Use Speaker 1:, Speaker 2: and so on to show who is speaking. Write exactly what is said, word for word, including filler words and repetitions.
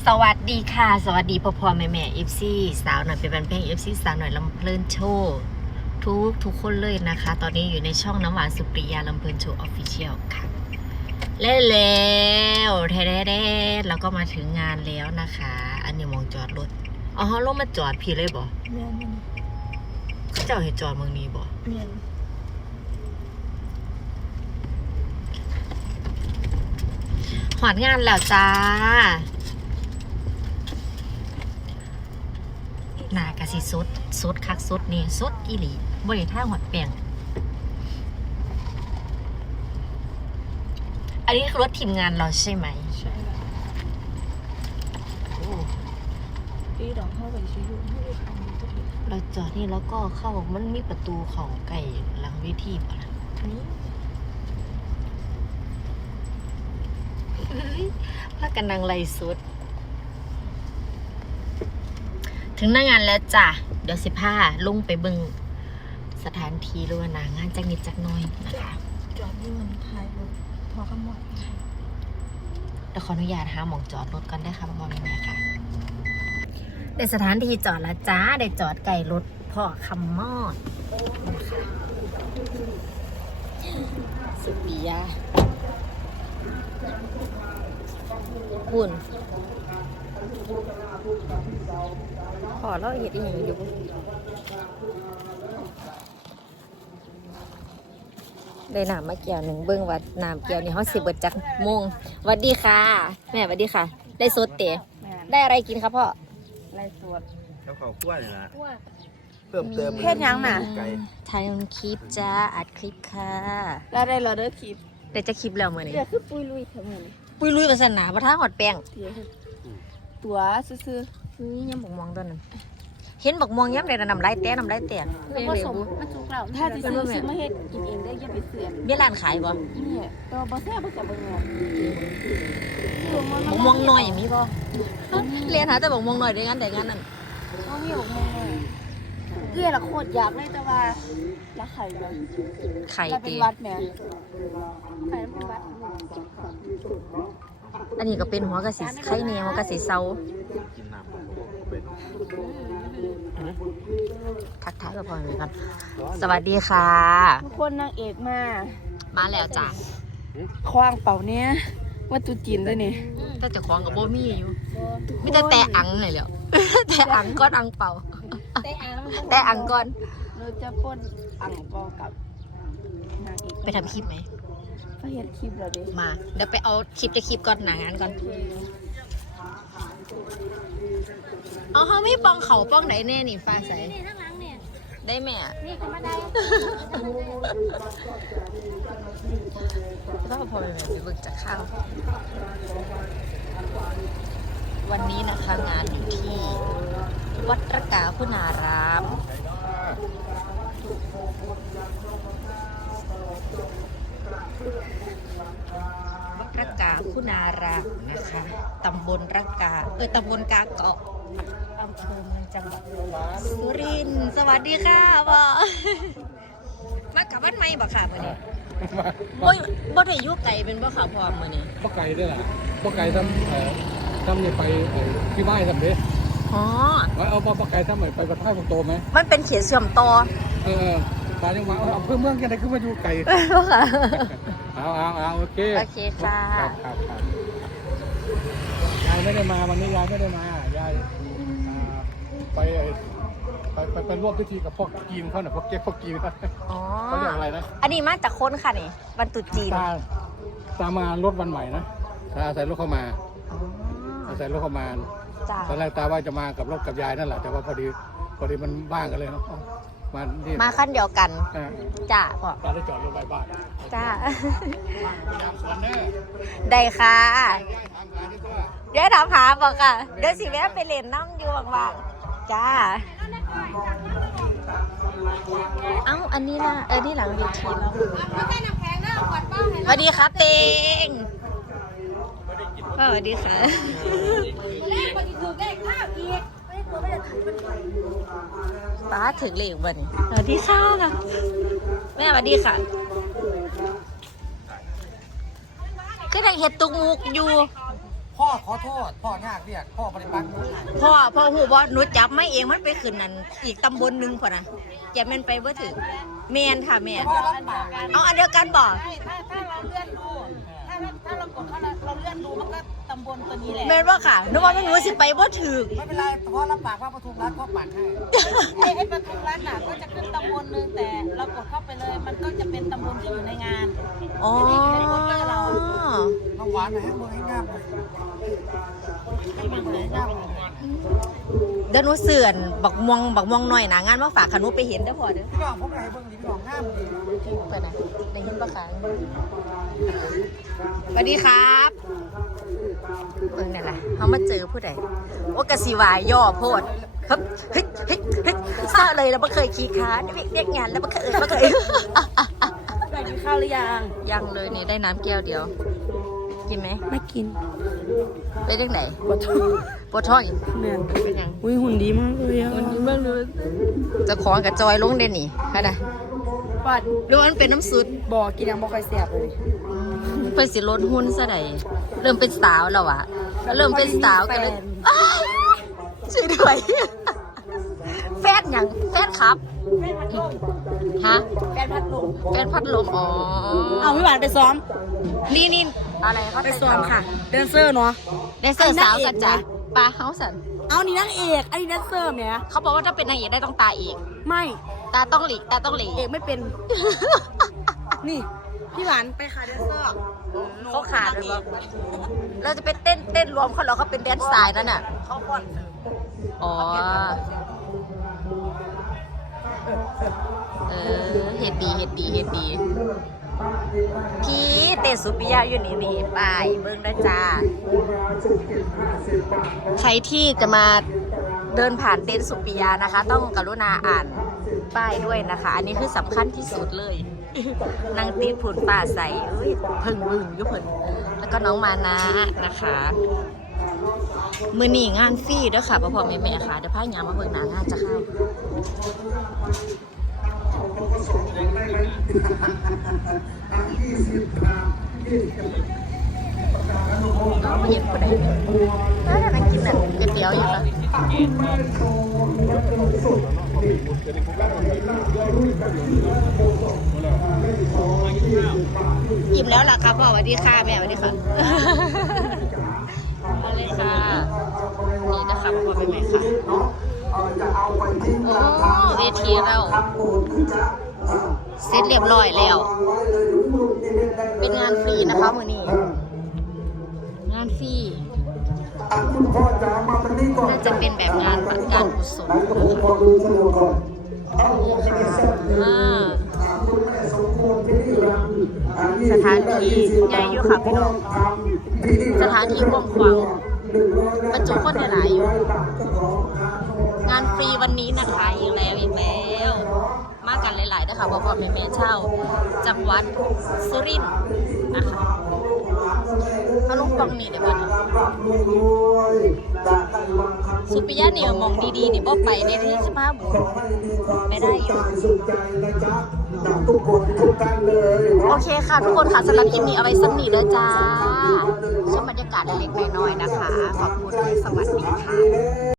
Speaker 1: สวัสดีค่ะสวัสดีพ่อพ่อแม่แม่เอฟซีสาวหน่อยเป็นบันเพลงเอฟซีสาวหน่อยลำเพลินโชว์ทุกทุกคนเลยนะคะ ตอนนี้อยู่ในช่องน้ำหวานสุปริยาลำเพลินโชว์ออฟฟิเชียลค่ะเล่นแล้วแท้ๆแล้วก็มาถึงงานแล้วนะคะ อันนี้มองจอดรถอ๋อลงมาจอดพี่เลยบ่เมียนเขาเจ้าเห็นจอดเมืองนี้บ่เมียนหอดงานแล้วจ้าหนากะสิสุดสุดคักสุดนี่สุดอีหลีบริท่าหอดแป้งอันนี้คือรถทีมงานเราใช่ไหมใช่แล้วพี่ดอกเข้าไปชิลุเราจอดนี่แล้วก็เข้ามันมีประตูของไก่หลังเวทีป่ะล่ะนี่พากันนางไล่สุดถึงหน้างานแล้วจ้ะเดี๋ยวสิพาลงไปเบิ่งสถานที่หรือว่าหนางานจักนิดจักน้อยนะคะ
Speaker 2: จอดยืนถ่ายรถพอขมวด
Speaker 1: เดี๋ยวขออนุญาตหาหมองจอดรถก่อนได้ค่ะพ่อแม่ค่ะในสถานที่จอดแล้วจ้าได้จอดไก่รถพ่อคำมอดนะคะสุปิยาหุ่นขอเล่าเหตุอย่างอยู่ได้น้ำมาเกี่ยวหนึ่งเบิ้งวัดน้ำเกี่ยวนี่เขาสิบเบิดจักโมงสวัสดีค่ะแม่สวัสดีค่ะได้สดเต๋ได้อะไรกินครับพ่อ
Speaker 2: ไรสด
Speaker 3: เขาเขาคั่วนี่นะเพิ่มเติม
Speaker 2: เพศยังน่ะ
Speaker 1: ถ่ายคลิปจ้าอัดคลิปค่ะ
Speaker 2: แล้วได้เราได้คลิป
Speaker 1: ได้จะคลิปแล้วเมื่อนี้
Speaker 2: เดี๋ยวคือปุยลุยเถอะมือนี้
Speaker 1: ปุยลุยกับสนาปะท้าหอดแป้ง
Speaker 2: ตัวซื้อ
Speaker 1: นี่ย้ำบักมองตัวนั้นเห็นบักมองย้ำเลยนะน้ำลายแตะน้ำลายแตะ
Speaker 2: แล้วผสมมันจุกเราถ้าจะซื้อซื้อมาเฮ็ดกินเองได้ยังไปเสือ
Speaker 1: มีร้านขายบ่
Speaker 2: เนี่ยตัวบอสแซ่บกับเบอร์เงิน
Speaker 1: บักมองหน่อยมีบ่เรียนหาแต่บักมองหน่อยได้งั้นได้งั้นนั่น
Speaker 2: เขามีบักมองหน่อยเกลือละโคตรอยากเลยแต่ว่าละไข่เลย
Speaker 1: ไข่
Speaker 2: เป็นวัดแม่ไข่เป็นวัด
Speaker 1: อันนี้ก็เป็นหัวกะสิไข่เนียวหัวกะสิเซาทักทายกับพ่อแม่กันสวัสดีค่ะ
Speaker 2: ทุกคนนางเอกมา
Speaker 1: มาแล้วจ้ะ
Speaker 2: คว้างเป่าเนี้ยว่าตุจีนด้วยนี่
Speaker 1: แต่จะคว้างกับโบมี่อยู่ไม่แต่แต่อังเลยแล้วแต่อังก้อนอังเป่า
Speaker 2: แต่อัง
Speaker 1: แต่อังก้อน
Speaker 2: เราจะป้นอังเป่ากับนางเอก
Speaker 1: ไปทำคลิปไหม
Speaker 2: ก็เห็นคลิปเราดิ
Speaker 1: มาเดี๋ยวไปเอาคลิปจะคลิปก่อนหนางานก่อนเอาเขาไม่ปองเขาปองไหนแน่นี่ฟ้าใสได้ไหมอ่ะ
Speaker 2: นี่ก็มาได้
Speaker 1: ต้องพอไปแบบไปเบิกจากข้าววันนี้นะคะงานอยู่ที่วัดระกาคุณารามวัดระกาคุณารามนะคะตำบลระกาเออตำบลกาเกาะอำเภอเมืองจังหวัดสุรินทร์สวัสดีค่ะบ่มากับวัดไม่บ่ค่ะมื้อนี้บ่บ่ได้อยู่ไกลเป็นบ่ค่ะพ่อมื้อนี้
Speaker 3: บ่ไกลได้ล่ะบ่ไกลทำเอ่อทำนี่ไปที่บ้านทำเด้
Speaker 1: อ๋อ
Speaker 3: เอาบ่บ่ไกลทำไปประท้ายของโตไหม
Speaker 1: มันเป็นเขตเชื่อมต่อ
Speaker 3: เออตาจังหวะเอาเพิ่มเมืองกันได้ขึ้นมาอยู่ไกล
Speaker 1: ค่ะ
Speaker 3: เอาเอาเอาโอเค
Speaker 1: โอเคค่ะ
Speaker 3: ครับครับครับยายไม่ได้มาวันนี้ยายไม่ได้มายายไปไปไปไปร่วมพิธีกับพวกกีนเขาหน่อยพวกเก๊กพวกกีนเขาเขาเรียกอะไรนะ
Speaker 1: อันนี้มาจากคนค่ะนี่วันตรุษจีน
Speaker 3: ตาตามารถวันใหม่นะตาอาศัยรถเข้ามาอาศัยรถเข้ามาตอนแรกตาว่าจะมากับรถกับยายนั่นแหละแต่ว่าพอดีพอดีมันบ้างกันเลยเนาะมา
Speaker 1: มาขั้นเดียวกันจ้าพ่อ
Speaker 3: ตาได้จอดรถไว้บ้าน
Speaker 1: จ้าได้ค่ะเดี๋ยวถามหาบอกค่ะเดี๋ยวสิแวะไปเล่นน้ำอยู่บางๆจ้าเอ้าอันนี้นะเออนี่หลังเวทีสวัสดีครับเต็งสวัสดีค่ะป้าถึงเหลวบ่นี่สวัสดีค่ะแม่สวัสดีค่ะก็ได้เห็ดตุกมุกอยู่
Speaker 4: พ่อขอโทษพ่อยากเรียกพ่อปฏิบัติ
Speaker 1: พ่อพ่อหูบอหนูจับไม่เองมันไปขึ้นนั่นอีกตำบลหนึงพอนะจะแม่นไปบ่ถึงแม่นค่ะแม่นเอาอันเดียวกันบ่
Speaker 2: ใช่ถ้าถ้าเราเลื่อนดูถ้าถ้าเรากดเข้าเราเลื่อนดูมันก็ตำบลตัวนี้แหละ
Speaker 1: แม่นว่าค่ะหนูว่าหนูสิไปบ่ถึง
Speaker 4: ไม่เป็นไรพ่อรับปากว่าปทุมรัฐพ่อปั่นให้
Speaker 2: ไอ้ไอ้ประตูรัฐน่ะก็จะขึ้นตำบลนึงแต่เรากดเข้าไปเลยมันก็จะเป็นตำบลที่อยู่ในงาน
Speaker 1: อ๋อ
Speaker 2: ที่อยู่ในโปสเตอร์เราอะ
Speaker 4: น้องหวานนะให้มือให้งามเลยให้มือให้งามเลย
Speaker 1: เดี๋ยวหนูเสื่อนบักม่วงบักม่วงหน่อยนะงานมาฝากขนุไปเห็นเด้อพ่อเด้อ
Speaker 4: พี่น้องผมไหนเบิ่งดีพี่น้องงามดี
Speaker 1: ไปนะได้ยินปะคะสวัสดีครับเบิ่งนี่แหละเขามาเจอผู้ใดโอ้กะสิวายย่อโพดฮึบฮึบฮึบฮึบซาเลยแล้วไม่เคยขี้ค้านเรียกงานแล้วไม่เคยเอ่ยไม่เคย
Speaker 2: ได้กินข้าวหรือยัง
Speaker 1: ยังเลยนี่ได้น้ำแก้วเดียว กินไหม
Speaker 2: ไม่กิน
Speaker 1: ไปเรื่องไหน
Speaker 2: ปวดท้อง
Speaker 1: ปวดท้องอีก
Speaker 2: เนี่ย
Speaker 1: เป็นยัง
Speaker 2: อุ้ยหุ่นดีมากเลยอ่ะ
Speaker 1: มันดีมากเลยจะขอกับจอยลงเด่นนี่ค่ะนะ
Speaker 2: ปัด
Speaker 1: หรือว่ามันเป็นน้ำซุป
Speaker 2: บอกกินยังบ่ค่อยแซ่บเลย
Speaker 1: เพิ่นสิลดหุ้นซะใดเริ่มเป็นสาวแล้วอะเริ่มเป็นสาวกันเลยอ้ายช่วยด้วย แฟนหยังแฟนครับฮะ
Speaker 2: แฟนพัดลม
Speaker 1: แฟนพัดลมอ๋อ
Speaker 2: เอาพี่หวานไปซ้อม
Speaker 1: นี่นี่อะไรเขา
Speaker 2: ไปซ้อมค่ะแดนเซอร์เนาะ
Speaker 1: แดนเซอร์สาวกันจ้ะปลาเฮาสัน
Speaker 2: เอานี่นางเอกอันนี้แดนเซอร์เนี่ย
Speaker 1: เขาบอกว่าถ้าเป็นนางเอกได้ต้องตาอีก
Speaker 2: ไม่
Speaker 1: ตาต้องหลีกตาต้องหลีก
Speaker 2: เอกไม่เป็น นี่ พี่หวานไปค่ะแดนเซอร์
Speaker 1: เขาขาดเลยว่าเราจะเป็นเต้นเต้นรวมเขาเหรอเขาเป็นแดนซ์สายนั่นน่ะ
Speaker 4: เขาป้อน
Speaker 1: อ๋อ เออเฮ็ดดีเฮ็ดดีเฮ็ดดี พี่เต้นสุปิยะอยู่นี่นี่ไปเบิ่งนะจ้า ใครที่จะมาเดินผ่านเต้นสุปิยะนะคะ ต้องกรุณาอ่านป้ายด้วยนะคะ อันนี้คือสำคัญที่สุดเลย นางติดผุนป่าใสเอ้ยเพิ่งบึ้งอยุเพิ่นแล้วก็น้องมานะนะคะ มือหนีงานฟรีด้วยค่ะพ่อพ่อแม่แม่ค่ะเดี๋ยวพายามมาเบิ่งหนางานจะเข้าก็มาเห็นคนใดเนี่ยน่าจะกินแบบก๋วยเตี๋ยวอยู่ค่ะอิ่มแล้วล่ะครับพ่อสวัสดีค่ะแม่สวัสดีค่ะ มาเลยค่ะ นี่นะคะพ่อเป็นไงคะโอ้เวทีเราเสร็จเรียบร้อยแล้ว เป็นงานฟรีนะคะมือนี้งานฟรีน่าจะเป็นแบบงานการกุศลอ่าสถานที่ใหญ่อยู่ค่ะพี่น้องสถานที่กว้างขวางบรรจุคนหลายอยู่งานฟรีวันนี้นะคะอีกแล้วอีกแล้วมากันหลายๆนะคะพ่อพ่อแม่แม่เช่าจังหวัดสุรินทร์นะคะเอาลูกปองนี่เดี๋ยวก่อนสุปิยะเนี่ยมองดีๆนี่บ่ไปในที่สภาพบุญไม่ได้อยู่โอเคค่ะทุกคนค่ะสำหรับคลิปนี้เอาไว้สักนิดแล้วจ้าชมบรรยากาศเล็กๆน้อยๆนะคะขอบคุณสวัสดีค่ะ